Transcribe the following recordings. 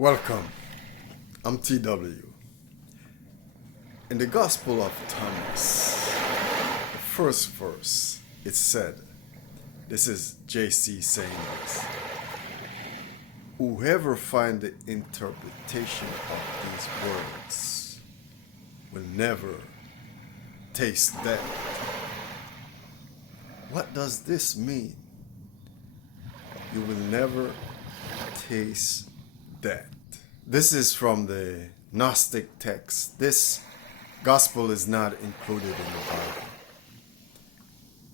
Welcome, I'm TW. In the Gospel of Thomas, the first verse, it said, this is JC saying this, whoever finds the interpretation of these words will never taste death. What does this mean? You will never taste death. This is from the gnostic text. This gospel is not included in the Bible.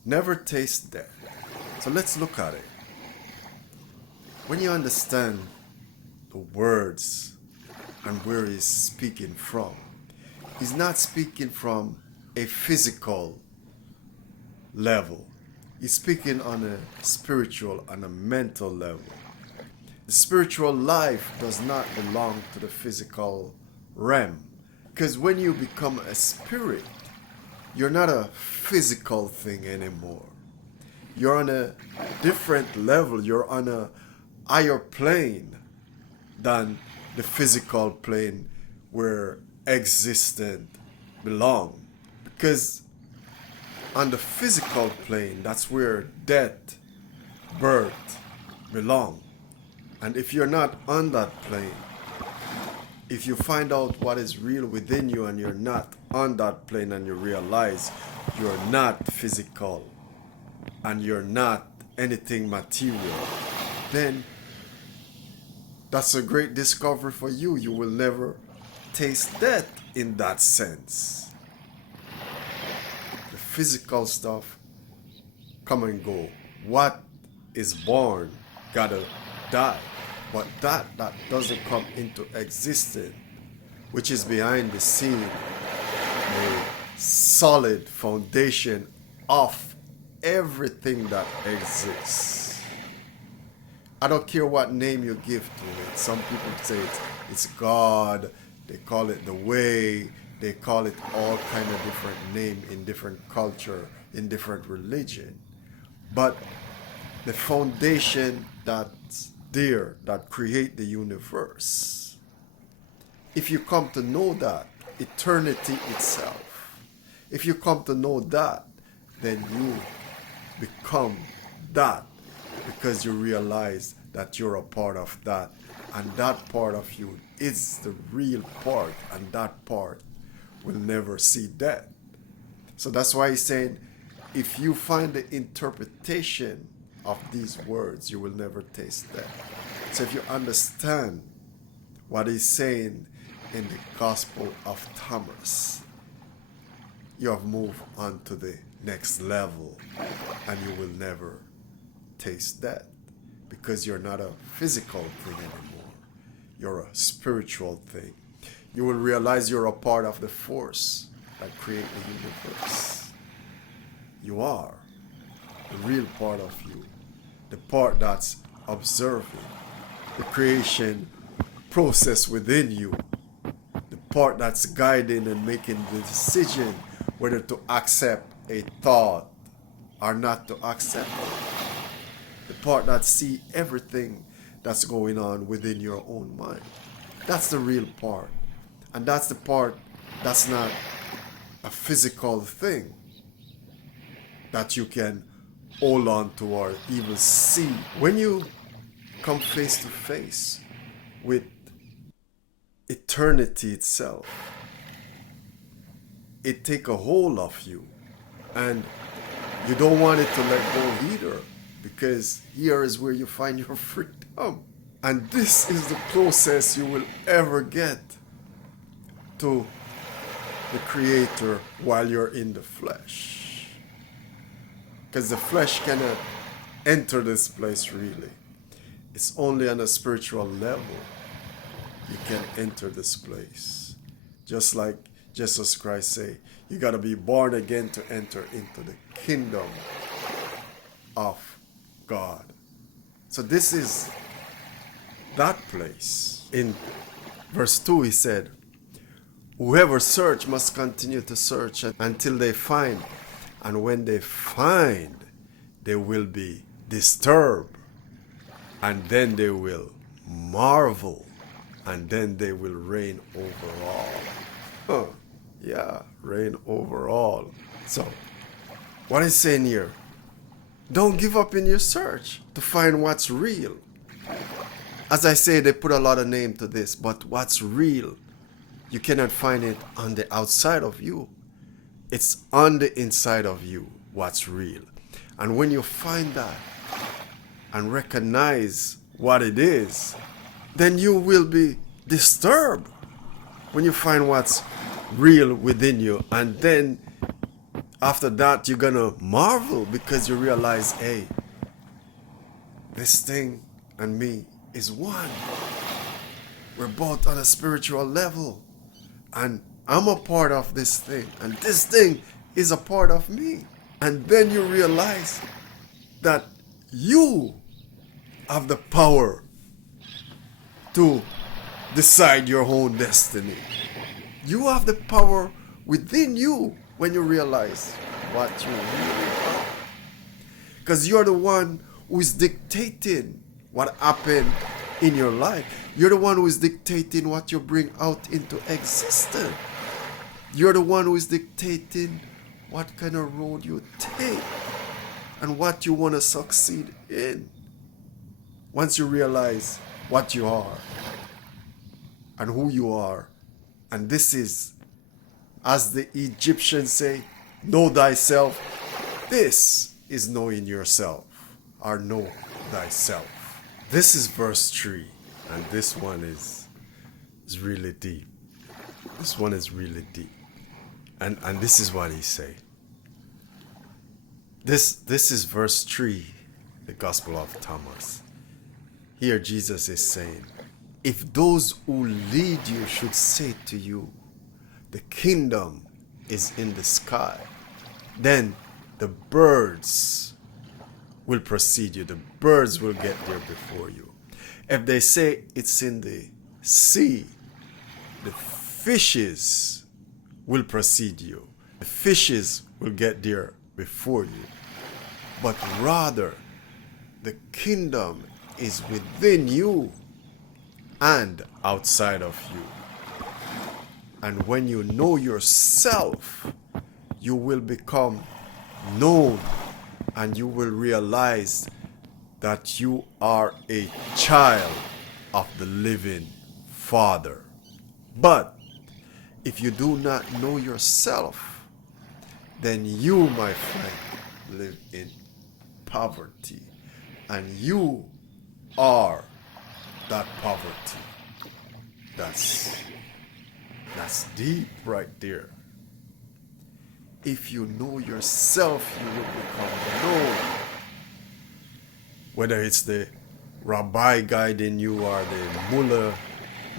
Never taste death. So let's look at it. When you understand the words and where he's speaking from, he's not speaking from a physical level. He's speaking on a spiritual and a mental level. The spiritual life does not belong to the physical realm. Because when you become a spirit, you're not a physical thing anymore. You're on a different level. You're on a higher plane than the physical plane where existence belongs. Because on the physical plane, that's where death, birth belong. And if you're not on that plane, if you find out what is real within you and you're not on that plane and you realize you're not physical and you're not anything material, then that's a great discovery for you. You will never taste death in that sense. The physical stuff come and go. What is born gotta die. But that doesn't come into existence, which is behind the scene, a solid foundation of everything that exists. I don't care what name you give to it. Some people say it's God, they call it the way, they call it all kind of different name in different culture, in different religion. But the foundation that's there, that create the universe, if you come to know that, eternity itself, if you come to know that, then you become that, because you realize that you're a part of that, and that part of you is the real part, and that part will never see death. So that's why he's saying, if you find the interpretation of these words, you will never taste death. So if you understand what he's saying in the Gospel of Thomas, you have moved on to the next level, and you will never taste death, because you're not a physical thing anymore. You're a spiritual thing. You will realize you're a part of the force that creates the universe. You are the real part of you, the part that's observing the creation process within you, the part that's guiding and making the decision whether to accept a thought or not to accept it, the part that see everything that's going on within your own mind. That's the real part, and that's the part that's not a physical thing that you can hold on to or even see. When you come face to face with eternity itself, it take a hold of you, and you don't want it to let go either, because here is where you find your freedom. And this is the closest you will ever get to the Creator while you're in the flesh. Because the flesh cannot enter this place really. It's only on a spiritual level you can enter this place. Just like Jesus Christ say, you got to be born again to enter into the kingdom of God. So this is that place. In verse 2 he said, whoever search must continue to search until they find. And when they find, they will be disturbed. And then they will marvel and then they will reign over all. Huh. Yeah, reign over all. So, what is saying here? Don't give up in your search to find what's real. As I say, they put a lot of name to this, but what's real, you cannot find it on the outside of you. It's on the inside of you, what's real. And when you find that and recognize what it is, then you will be disturbed when you find what's real within you. And then after that, you're gonna marvel because you realize, hey, this thing and me is one. We're both on a spiritual level, and I'm a part of this thing, and this thing is a part of me. And then you realize that you have the power to decide your own destiny. You have the power within you when you realize what you really are. Because you're the one who is dictating what happened in your life. You're the one who is dictating what you bring out into existence. You're the one who is dictating what kind of road you take and what you want to succeed in. Once you realize what you are and who you are, and this is, as the Egyptians say, know thyself. This is knowing yourself, or know thyself. This is verse 3, and this one is really deep. This one is really deep. And this is what he say. This is verse 3, the Gospel of Thomas. Here Jesus is saying, if those who lead you should say to you, the kingdom is in the sky, then the birds will precede you. The birds will get there before you. If they say it's in the sea, the fishes will precede you. The fishes will get there before you. But rather, the kingdom is within you and outside of you. And when you know yourself, you will become known, and you will realize that you are a child of the living Father. But if you do not know yourself, then you, my friend, live in poverty, and you are that poverty. That's deep right there. If you know yourself, you will become known. Whether it's the rabbi guiding you, or the mullah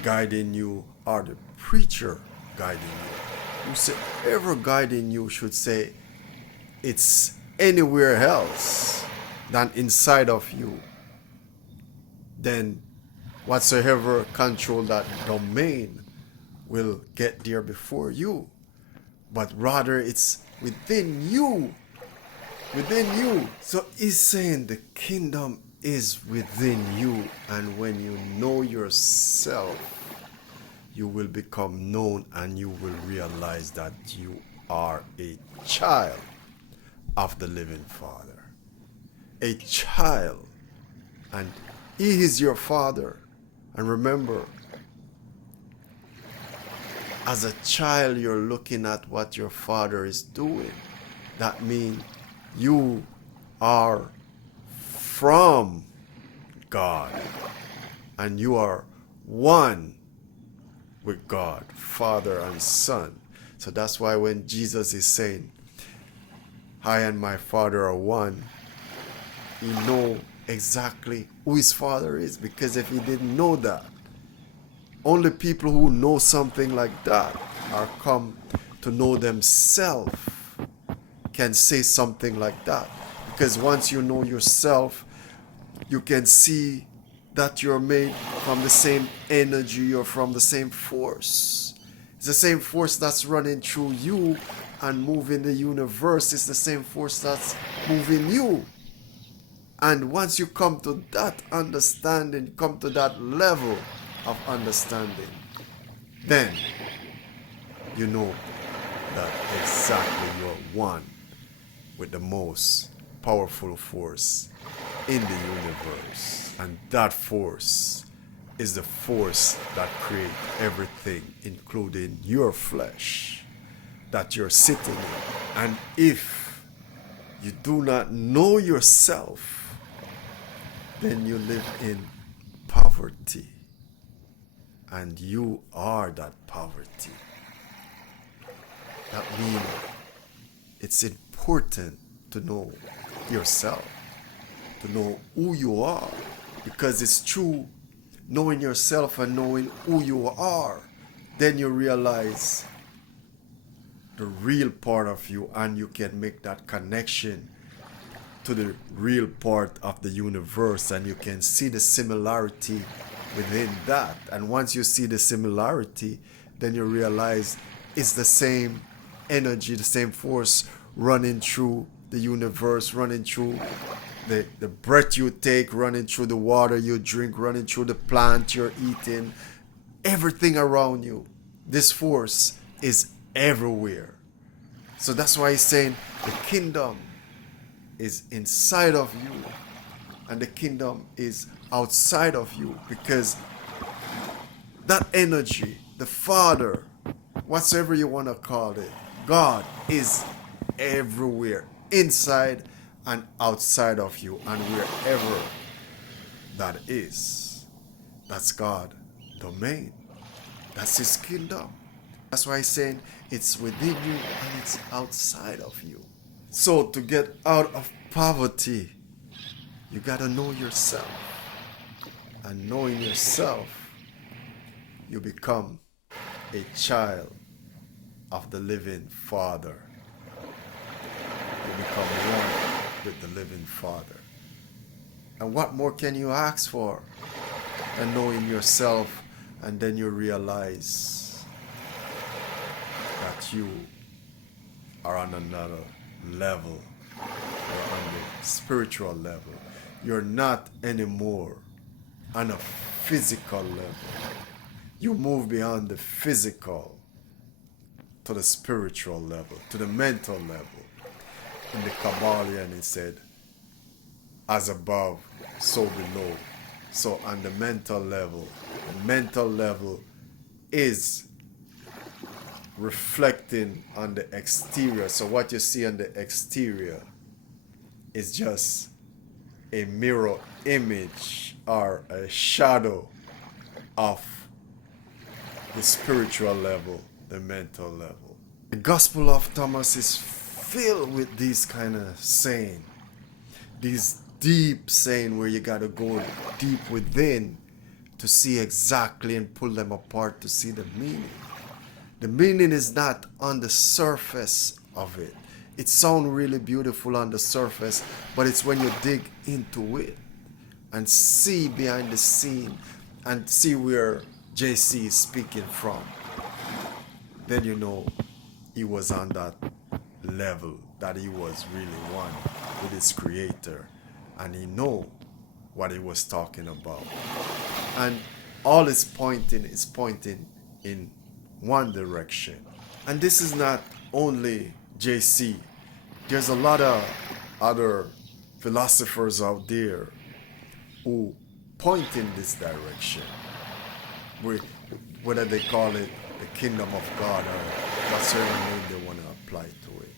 guiding you, or the preacher guiding you, whosoever guiding you should say it's anywhere else than inside of you, then whatsoever control that domain will get there before you. But rather it's within you. Within you. So he's saying the kingdom is within you. And when you know yourself, you will become known, and you will realize that you are a child of the living Father. A child. And he is your Father. And remember, as a child, you're looking at what your Father is doing. That means you are from God, and you are one with God, Father and Son. So that's why when Jesus is saying, I and my Father are one, he knows exactly who his Father is. Because if he didn't know that, only people who know something like that, or come to know themselves, can say something like that. Because once you know yourself, you can see that you're made from the same energy, or from the same force. It's the same force that's running through you and moving the universe. It's the same force that's moving you. And once you come to that understanding, come to that level of understanding, then you know that exactly you're one with the most powerful force in the universe. And that force is the force that creates everything, including your flesh that you're sitting in. And if you do not know yourself, then you live in poverty. And you are that poverty. That means it's important to know yourself, to know who you are, because it's true knowing yourself and knowing who you are, then you realize the real part of you, and you can make that connection to the real part of the universe, and you can see the similarity within that. And once you see the similarity, then you realize it's the same energy, the same force running through the universe, running through the breath you take, running through the water you drink, running through the plant you're eating, everything around you. This force is everywhere. So that's why he's saying the kingdom is inside of you and the kingdom is outside of you, because that energy, the Father, whatsoever you want to call it, God is everywhere, inside and outside of you, and wherever that is, that's God's domain. That's his kingdom. That's why he's saying it's within you and it's outside of you. So to get out of poverty, you got to know yourself. And knowing yourself, you become a child of the living Father. You become one with the living Father. And what more can you ask for than knowing yourself? And then you realize that you are on another level. You're on the spiritual level. You're not anymore on a physical level. You move beyond the physical to the spiritual level, to the mental level. In the Kabbalion, it said, as above, so below. So on the mental level is reflecting on the exterior. So what you see on the exterior is just a mirror image or a shadow of the spiritual level, the mental level. The Gospel of Thomas is filled with these kind of saying, these deep saying where you got to go deep within to see exactly and pull them apart to see the meaning. The meaning is not on the surface of it. It sounds really beautiful on the surface, but it's when you dig into it and see behind the scene and see where JC is speaking from, then you know he was on that level, that he was really one with his creator, and he know what he was talking about. And all is pointing in one direction. And this is not only JC. There's a lot of other philosophers out there who point in this direction, whether they call it the kingdom of God or whatever name they want to apply to it.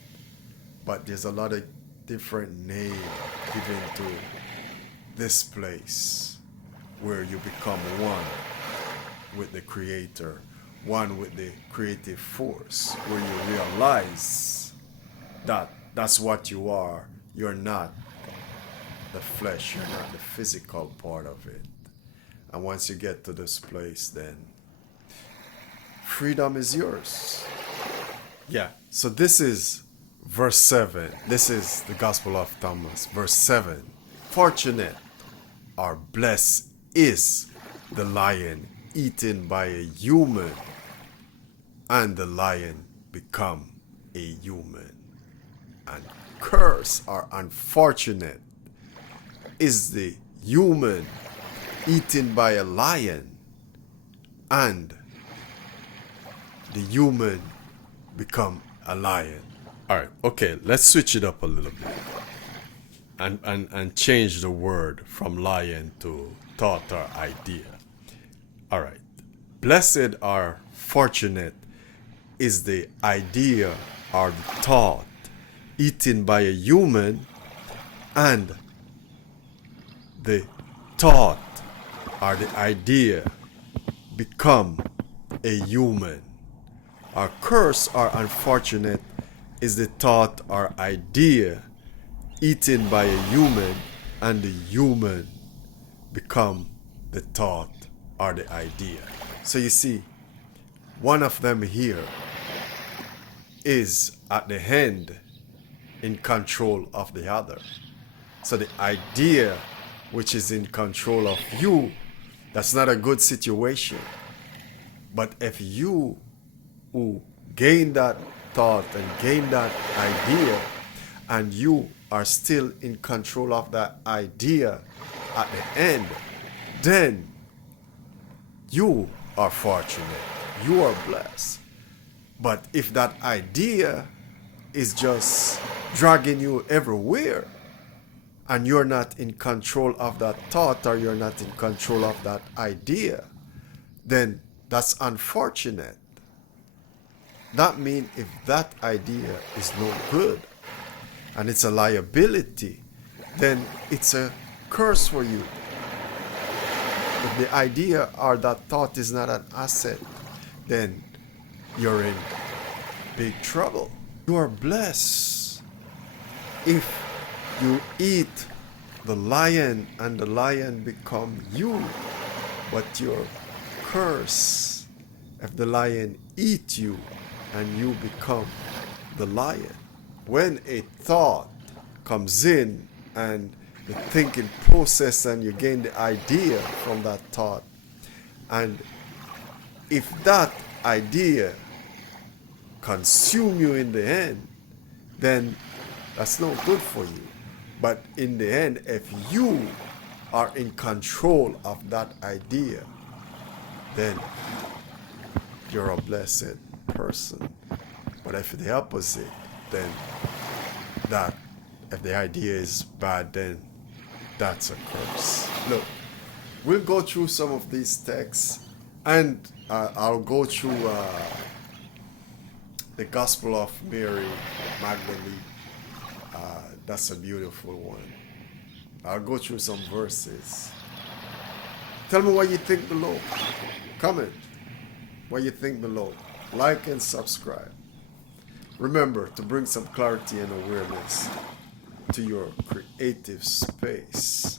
But there's a lot of different names given to this place where you become one with the Creator, one with the creative force, where you realize that that's what you are. You're not the flesh, you're not the physical part of it. And once you get to this place, then freedom is yours. Yeah, so this is verse 7. This is the Gospel of Thomas, verse 7. Fortunate or blessed is the lion eaten by a human, and the lion become a human. And cursed or unfortunate is the human eaten by a lion, and the human become a lion. All right, okay, let's switch it up a little bit and change the word from lion to thought or idea. All right, blessed or fortunate is the idea or the thought eaten by a human, and the thought or the idea become a human. Or curse or unfortunate is the thought or idea eaten by a human, and the human become the thought or the idea. So you see, one of them here is at the end in control of the other. So the idea which is in control of you, that's not a good situation. But if you who gain that thought and gain that idea, and you are still in control of that idea at the end, then you are fortunate, you are blessed. But if that idea is just dragging you everywhere, and you're not in control of that thought, or you're not in control of that idea, then that's unfortunate. That means if that idea is no good and it's a liability, then it's a curse for you. If the idea or that thought is not an asset, then you're in big trouble. You are blessed if you eat the lion and the lion become you, but you're cursed if the lion eat you and you become the lion. When a thought comes in and the thinking process, and you gain the idea from that thought, and if that idea consume you in the end, then that's no good for you. But in the end, if you are in control of that idea, then you're a blessed person. But if the opposite, then that, if the idea is bad, then that's a curse. Look, we'll go through some of these texts, and I'll go through the Gospel of Mary Magdalene. That's a beautiful one. I'll go through some verses. Tell me what you think below. Comment what you think below. Like and subscribe. Remember to bring some clarity and awareness to your creative space.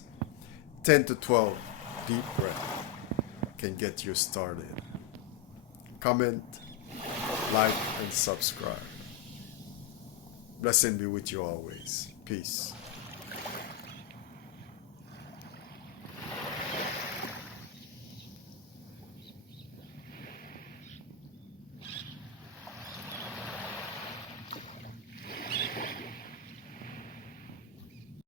10 to 12 deep breath can get you started. Comment, like, and subscribe. Blessing be with you always. Peace.